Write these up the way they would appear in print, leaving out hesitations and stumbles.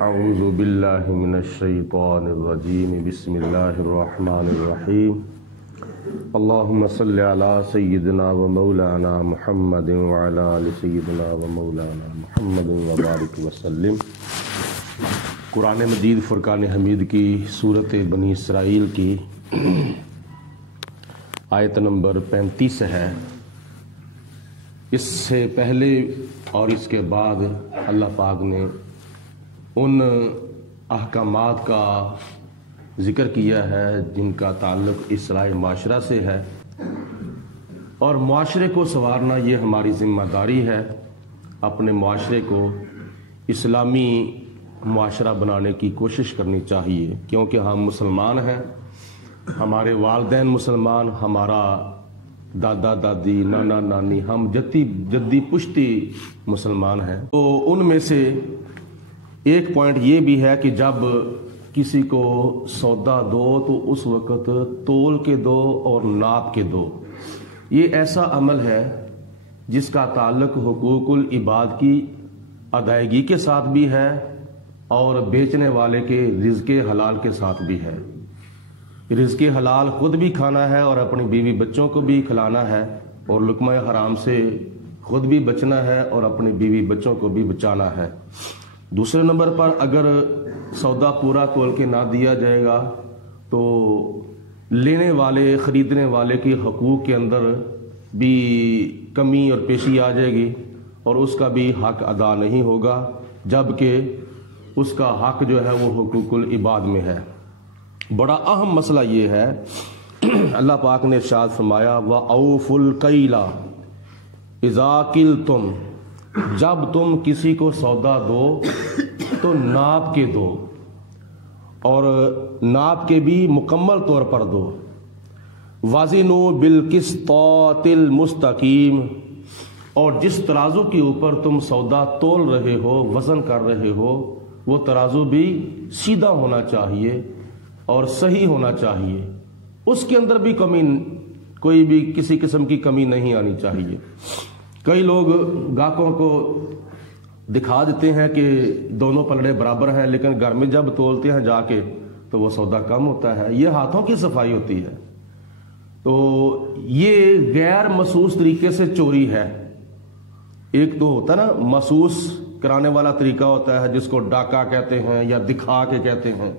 اعوذ باللہ من الشیطان الرجیم بسم اللہ الرحمن الرحیم اللہم صلی علی سیدنا و مولانا محمد وعلی آل سیدنا و مولانا محمد وبارک وسلم۔ قرآن مجید فرقان حمید کی سورۃ بنی اسرائیل کی آیت نمبر 35 ہے۔ اس سے پہلے اور اس کے بعد اللہ پاک نے ان احکامات کا ذکر کیا ہے جن کا تعلق اصلاح معاشرہ سے ہے، اور معاشرے کو سنوارنا یہ ہماری ذمہ داری ہے۔ اپنے معاشرے کو اسلامی معاشرہ بنانے کی کوشش کرنی چاہیے، کیونکہ ہم مسلمان ہیں، ہمارے والدین مسلمان، ہمارا دادا دادی نانا نانی، ہم جدی پشتی مسلمان ہیں۔ تو ان میں سے ایک پوائنٹ یہ بھی ہے کہ جب کسی کو سودا دو تو اس وقت تول کے دو اور ناپ کے دو۔ یہ ایسا عمل ہے جس کا تعلق حقوق العباد کی ادائیگی کے ساتھ بھی ہے اور بیچنے والے کے رزق حلال کے ساتھ بھی ہے۔ رزق حلال خود بھی کھانا ہے اور اپنی بیوی بچوں کو بھی کھلانا ہے، اور لقمہ حرام سے خود بھی بچنا ہے اور اپنی بیوی بچوں کو بھی بچانا ہے۔ دوسرے نمبر پر اگر سودا پورا تول کے نہ دیا جائے گا تو لینے والے خریدنے والے کے حقوق کے اندر بھی کمی اور پیشی آ جائے گی اور اس کا بھی حق ادا نہیں ہوگا، جبکہ اس کا حق جو ہے وہ حقوق العباد میں ہے۔ بڑا اہم مسئلہ یہ ہے، اللہ پاک نے ارشاد فرمایا وَأَوْفُوا الْكَيْلَ إِذَا كِلْتُمْ، جب تم کسی کو سودا دو تو ناپ کے دو، اور ناپ کے بھی مکمل طور پر دو۔ وَزِنُوا بِالْقِسْطَاسِ الْمُسْتَقِيمِ، اور جس ترازو کے اوپر تم سودا تول رہے ہو، وزن کر رہے ہو، وہ ترازو بھی سیدھا ہونا چاہیے اور صحیح ہونا چاہیے، اس کے اندر بھی کوئی بھی کسی قسم کی کمی نہیں آنی چاہیے۔ کئی لوگ گاہکوں کو دکھا دیتے ہیں کہ دونوں پلڑے برابر ہیں، لیکن گھر میں جب تولتے ہیں جا کے تو وہ سودا کم ہوتا ہے۔ یہ ہاتھوں کی صفائی ہوتی ہے، تو یہ غیر محسوس طریقے سے چوری ہے۔ ایک تو ہوتا ہے نا محسوس کرانے والا طریقہ ہوتا ہے جس کو ڈاکہ کہتے ہیں یا دکھا کے کہتے ہیں،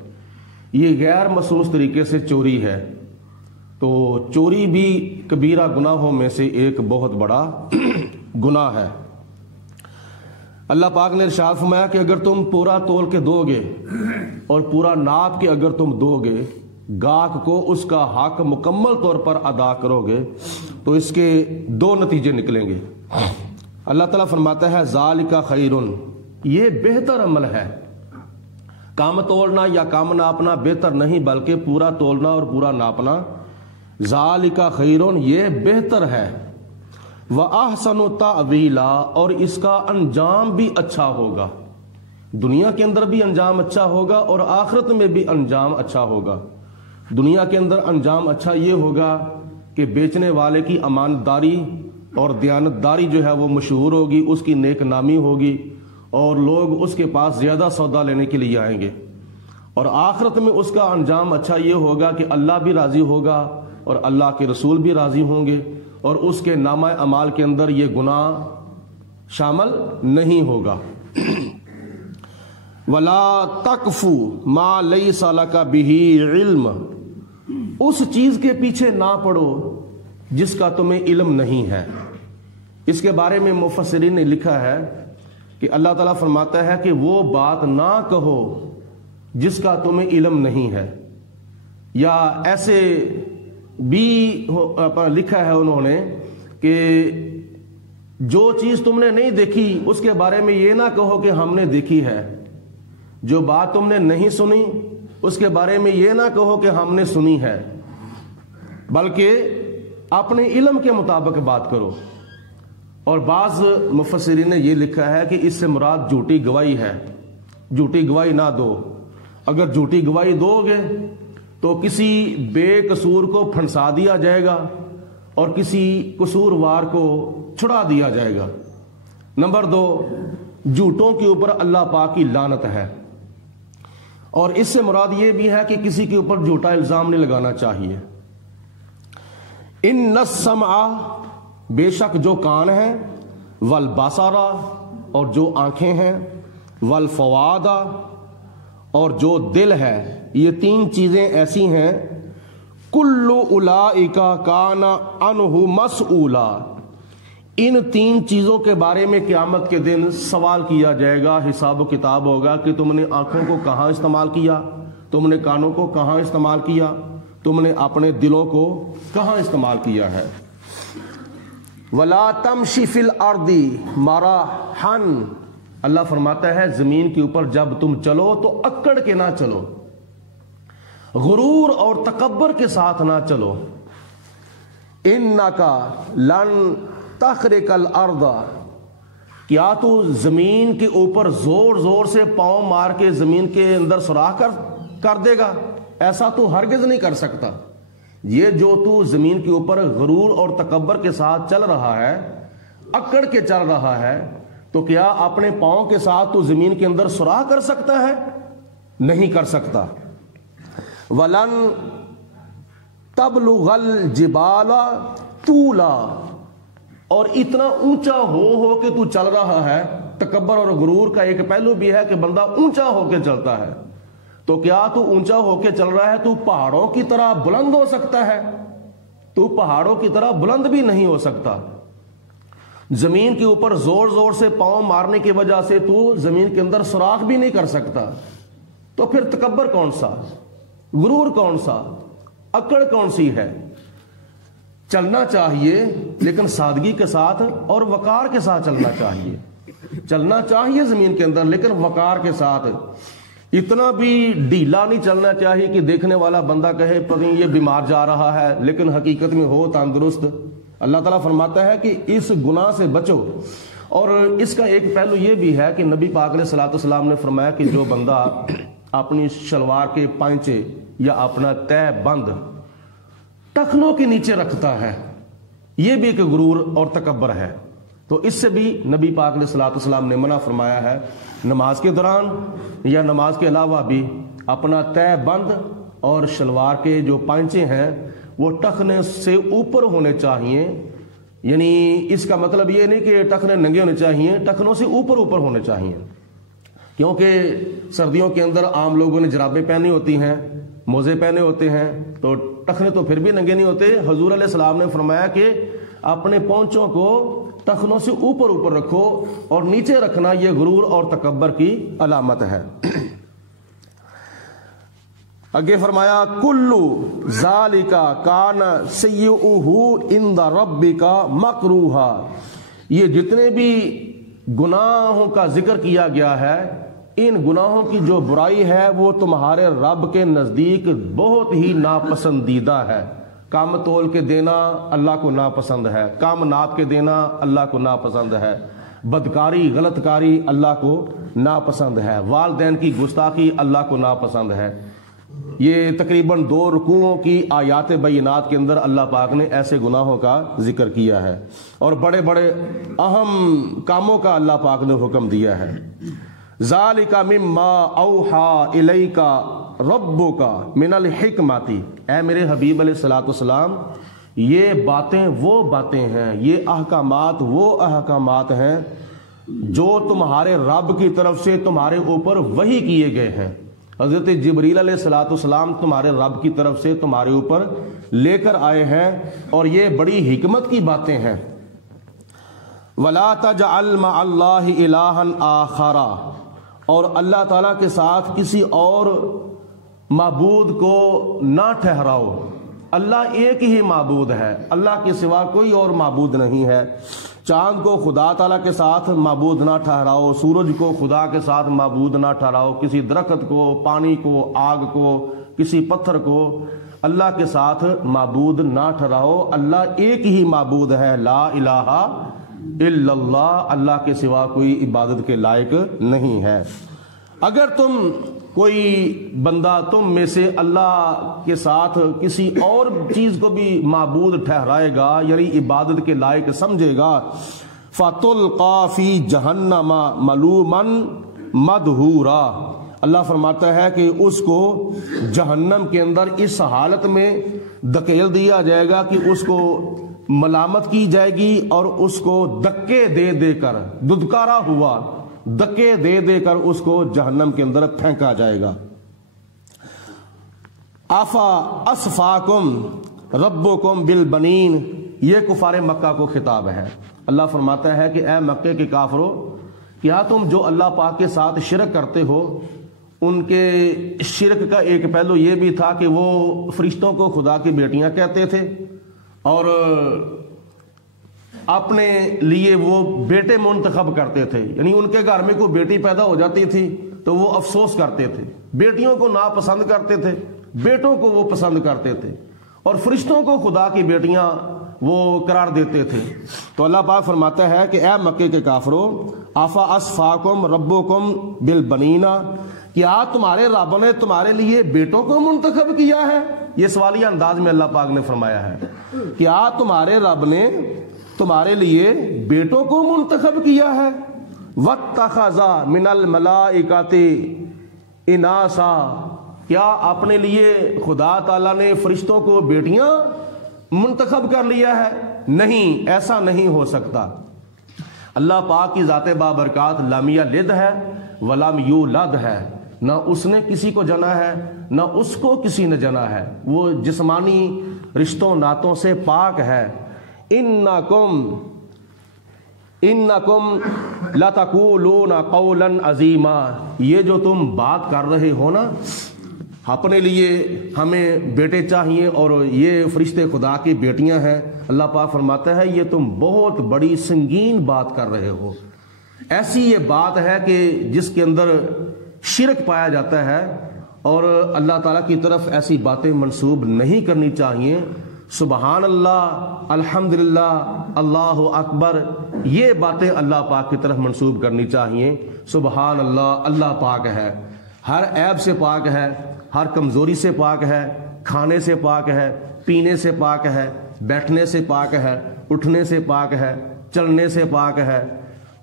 یہ غیر محسوس طریقے سے چوری ہے۔ تو چوری بھی کبیرہ گناہوں میں سے ایک بہت بڑا گناہ ہے۔ اللہ پاک نے ارشاد فرمایا کہ اگر تم پورا تول کے دو گے اور پورا ناپ کے اگر تم دو گے، گاہک کو اس کا حق مکمل طور پر ادا کرو گے، تو اس کے دو نتیجے نکلیں گے۔ اللہ تعالیٰ فرماتا ہے ذالک خیرن، یہ بہتر عمل ہے۔ کم تولنا یا کم ناپنا بہتر نہیں، بلکہ پورا تولنا اور پورا ناپنا، ذالک خیرن، یہ بہتر ہے۔ وَأَحْسَنُ تَأْوِيلًا، اور اس کا انجام بھی اچھا ہوگا، دنیا کے اندر بھی انجام اچھا ہوگا اور آخرت میں بھی انجام اچھا ہوگا۔ دنیا کے اندر انجام اچھا یہ ہوگا کہ بیچنے والے کی امانتداری اور دیانتداری جو ہے وہ مشہور ہوگی، اس کی نیک نامی ہوگی اور لوگ اس کے پاس زیادہ سودا لینے کے لیے آئیں گے۔ اور آخرت میں اس کا انجام اچھا یہ ہوگا کہ اللہ بھی راضی ہوگا اور اللہ کے رسول بھی راضی ہوں گے، اور اس کے نامہ اعمال کے اندر یہ گناہ شامل نہیں ہوگا۔ وَلَا تَقْفُ مَا لَيْسَ لَكَ بِهِ عِلْمٌ، اس چیز کے پیچھے نہ پڑو جس کا تمہیں علم نہیں ہے۔ اس کے بارے میں مفسرین نے لکھا ہے کہ اللہ تعالیٰ فرماتا ہے کہ وہ بات نہ کہو جس کا تمہیں علم نہیں ہے، یا ایسے بھی لکھا ہے انہوں نے کہ جو چیز تم نے نہیں دیکھی اس کے بارے میں یہ نہ کہو کہ ہم نے دیکھی ہے، جو بات تم نے نہیں سنی اس کے بارے میں یہ نہ کہو کہ ہم نے سنی ہے، بلکہ اپنے علم کے مطابق بات کرو۔ اور بعض مفسرین نے یہ لکھا ہے کہ اس سے مراد جھوٹی گواہی ہے، جھوٹی گواہی نہ دو۔ اگر جھوٹی گواہی دو گے تو کسی بے قصور کو پھنسا دیا جائے گا اور کسی قصوروار کو چھڑا دیا جائے گا۔ نمبر 2، جھوٹوں کے اوپر اللہ پاک کی لعنت ہے۔ اور اس سے مراد یہ بھی ہے کہ کسی کے اوپر جھوٹا الزام نہیں لگانا چاہیے۔ ان السمع، بے شک جو کان ہیں، والبصر، اور جو آنکھیں ہیں، والفؤاد، اور جو دل ہے، یہ تین چیزیں ایسی ہیں، کل اولئک کان عنہ مسئولا، ان تین چیزوں کے بارے میں قیامت کے دن سوال کیا جائے گا، حساب و کتاب ہوگا کہ تم نے آنکھوں کو کہاں استعمال کیا، تم نے کانوں کو کہاں استعمال کیا، تم نے اپنے دلوں کو کہاں استعمال کیا ہے۔ وَلَا تَمْشِ فِي الْأَرْضِ مَرَحًا، اللہ فرماتا ہے زمین کے اوپر جب تم چلو تو اکڑ کے نہ چلو، غرور اور تکبر کے ساتھ نہ چلو۔ اِنَّكَ لَن تَخْرِقَ الْأَرْضَ، کیا تو زمین کے اوپر زور زور سے پاؤں مار کے زمین کے اندر سوراخ کر دے گا؟ ایسا تو ہرگز نہیں کر سکتا۔ یہ جو تو زمین کے اوپر غرور اور تکبر کے ساتھ چل رہا ہے، اکڑ کے چل رہا ہے، تو کیا اپنے پاؤں کے ساتھ تو زمین کے اندر سوراخ کر سکتا ہے؟ نہیں کر سکتا۔ وَلَن تَبْلُغَ الْجِبَالَ طُولًا، اور اتنا اونچا ہو کے تو چل رہا ہے۔ تکبر اور غرور کا ایک پہلو بھی ہے کہ بندہ اونچا ہو کے چلتا ہے، تو کیا تو اونچا ہو کے چل رہا ہے تو پہاڑوں کی طرح بلند ہو سکتا ہے؟ تو پہاڑوں کی طرح بلند بھی نہیں ہو سکتا۔ زمین کے اوپر زور زور سے پاؤں مارنے کی وجہ سے تو زمین کے اندر سوراخ بھی نہیں کر سکتا، تو پھر تکبر کون سا، غرور کون سا، اکڑ کون سی ہے؟ چلنا چاہیے لیکن سادگی کے ساتھ اور وقار کے ساتھ چلنا چاہیے، چلنا چاہیے زمین کے اندر لیکن وقار کے ساتھ۔ اتنا بھی ڈھیلا نہیں چلنا چاہیے کہ دیکھنے والا بندہ کہے پتہ نہیں یہ بیمار جا رہا ہے لیکن حقیقت میں ہو تندرست۔ اللہ تعالیٰ فرماتا ہے کہ اس گناہ سے بچو۔ اور اس کا ایک پہلو یہ بھی ہے کہ نبی پاک علیہ الصلوۃ والسلام نے فرمایا کہ جو بندہ اپنی شلوار کے پائنچے یا اپنا تہ بند ٹخنوں کے نیچے رکھتا ہے، یہ بھی ایک غرور اور تکبر ہے۔ تو اس سے بھی نبی پاک علیہ الصلوۃ والسلام نے منع فرمایا ہے۔ نماز کے دوران یا نماز کے علاوہ بھی اپنا تہ بند اور شلوار کے جو پائنچے ہیں وہ ٹخنے سے اوپر ہونے چاہیے، یعنی اس کا مطلب یہ نہیں کہ ٹخنے ننگے ہونے چاہیے، ٹخنوں سے اوپر ہونے چاہیے، کیونکہ سردیوں کے اندر عام لوگوں نے جرابیں پہنی ہوتی ہیں، موزے پہنے ہوتے ہیں، تو ٹخنے تو پھر بھی ننگے نہیں ہوتے۔ حضور علیہ السلام نے فرمایا کہ اپنے پونچوں کو ٹخنوں سے اوپر رکھو، اور نیچے رکھنا یہ غرور اور تکبر کی علامت ہے۔ آگے فرمایا کلو ذالک کان سیئہ عند ربک مکروہا، یہ جتنے بھی گناہوں کا ذکر کیا گیا ہے، ان گناہوں کی جو برائی ہے وہ تمہارے رب کے نزدیک بہت ہی ناپسندیدہ ہے۔ کم تول کے دینا اللہ کو ناپسند ہے، کم ناپ کے دینا اللہ کو ناپسند ہے، بدکاری غلط کاری اللہ کو ناپسند ہے، والدین کی گستاخی اللہ کو ناپسند ہے۔ یہ تقریباً 2 رکوعوں کی آیات بینات کے اندر اللہ پاک نے ایسے گناہوں کا ذکر کیا ہے، اور بڑے بڑے اہم کاموں کا اللہ پاک نے حکم دیا ہے۔ ذالک مما اوحی الیک ربک من الحکمت، اے میرے حبیب علیہ الصلوۃ والسلام، یہ باتیں وہ باتیں ہیں، یہ احکامات وہ احکامات ہیں جو تمہارے رب کی طرف سے تمہارے اوپر وحی کیے گئے ہیں۔ حضرت جبریل علیہ الصلوۃ والسلام تمہارے رب کی طرف سے تمہارے اوپر لے کر آئے ہیں، اور یہ بڑی حکمت کی باتیں ہیں۔ وَلَا تَجْعَلْ مَعَ اللَّهِ إِلَٰهًا آخَرَ، اور اللہ تعالیٰ کے ساتھ کسی اور معبود کو نہ ٹھہراؤ۔ اللہ ایک ہی معبود ہے، اللہ کے سوا کوئی اور معبود نہیں ہے۔ چاند کو خدا تعالیٰ کے ساتھ معبود نہ ٹھہراؤ، سورج کو خدا کے ساتھ معبود نہ ٹھہراؤ، کسی درخت کو، پانی کو، آگ کو، کسی پتھر کو اللہ کے ساتھ معبود نہ ٹھہراؤ۔ اللہ ایک ہی معبود ہے، لا الہ الا اللہ، اللہ کے سوا کوئی عبادت کے لائق نہیں ہے۔ اگر تم کوئی بندہ تم میں سے اللہ کے ساتھ کسی اور چیز کو بھی معبود ٹھہرائے گا، یعنی عبادت کے لائق سمجھے گا، فَتُلْقَى فِي جَهَنَّمَ مَلُومًا مَدْحُورًا، اللہ فرماتا ہے کہ اس کو جہنم کے اندر اس حالت میں دھکیل دیا جائے گا کہ اس کو ملامت کی جائے گی اور اس کو دھکے دے دے کر، ددکارا ہوا دھکے دے دے کر اس کو جہنم کے اندر پھینکا جائے گا۔ آفا اسفاکم ربکم بالبنین، یہ کفار مکہ کو خطاب ہے۔ اللہ فرماتا ہے کہ اے مکے کے کافرو، کیا تم جو اللہ پاک کے ساتھ شرک کرتے ہو، ان کے شرک کا ایک پہلو یہ بھی تھا کہ وہ فرشتوں کو خدا کی بیٹیاں کہتے تھے اور اپنے لیے وہ بیٹے منتخب کرتے تھے، یعنی ان کے گھر میں کوئی بیٹی پیدا ہو جاتی تھی تو وہ افسوس کرتے تھے، بیٹیوں کو ناپسند کرتے تھے، بیٹوں کو وہ پسند کرتے تھے اور فرشتوں کو خدا کی بیٹیاں وہ قرار دیتے تھے۔ تو اللہ پاک فرماتا ہے کہ اے مکے کے کافرو، آفا اسفاکم ربکم بالبنینا، کیا تمہارے رب نے تمہارے لیے بیٹوں کو منتخب کیا ہے؟ یہ سوالیہ انداز میں اللہ پاک نے فرمایا ہے، کیا تمہارے رب نے تمہارے لیے بیٹوں کو منتخب کیا ہے؟ واتخذ من الملائکۃ اناسا، کیا اپنے لیے خدا تعالیٰ نے فرشتوں کو بیٹیاں منتخب کر لیا ہے؟ نہیں، ایسا نہیں ہو سکتا۔ اللہ پاک کی ذات بابرکات لم یلد ہے ولم یولد ہے، نہ اس نے کسی کو جنا ہے نہ اس کو کسی نے جنا ہے، وہ جسمانی رشتوں ناتوں سے پاک ہے۔ انکم لتقولون قولا عظیما، یہ جو تم بات کر رہے ہو نا، اپنے لیے ہمیں بیٹے چاہیے اور یہ فرشتے خدا کی بیٹیاں ہیں، اللہ پاک فرماتا ہے یہ تم بہت بڑی سنگین بات کر رہے ہو۔ ایسی یہ بات ہے کہ جس کے اندر شرک پایا جاتا ہے اور اللہ تعالیٰ کی طرف ایسی باتیں منسوب نہیں کرنی چاہیے۔ سبحان اللہ، الحمدللہ، اللہ اکبر، یہ باتیں اللہ پاک کی طرف منسوب کرنی چاہیے۔ سبحان اللہ، اللہ پاک ہے، ہر عیب سے پاک ہے، ہر کمزوری سے پاک ہے، کھانے سے پاک ہے، پینے سے پاک ہے، بیٹھنے سے پاک ہے، اٹھنے سے پاک ہے، چلنے سے پاک ہے،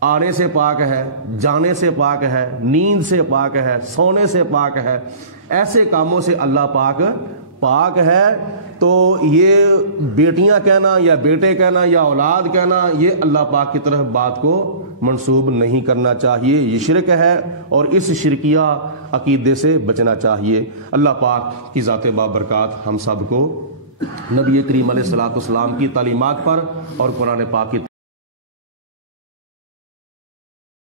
آنے سے پاک ہے، جانے سے پاک ہے، نیند سے پاک ہے، سونے سے پاک ہے، ایسے کاموں سے اللہ پاک پاک ہے۔ تو یہ بیٹیاں کہنا یا بیٹے کہنا یا اولاد کہنا، یہ اللہ پاک کی طرف بات کو منسوب نہیں کرنا چاہیے، یہ شرک ہے اور اس شرکیہ عقیدے سے بچنا چاہیے۔ اللہ پاک کی ذات بابرکات ہم سب کو نبی کریم علیہ الصلوۃ والسلام کی تعلیمات پر اور قرآن پاک کی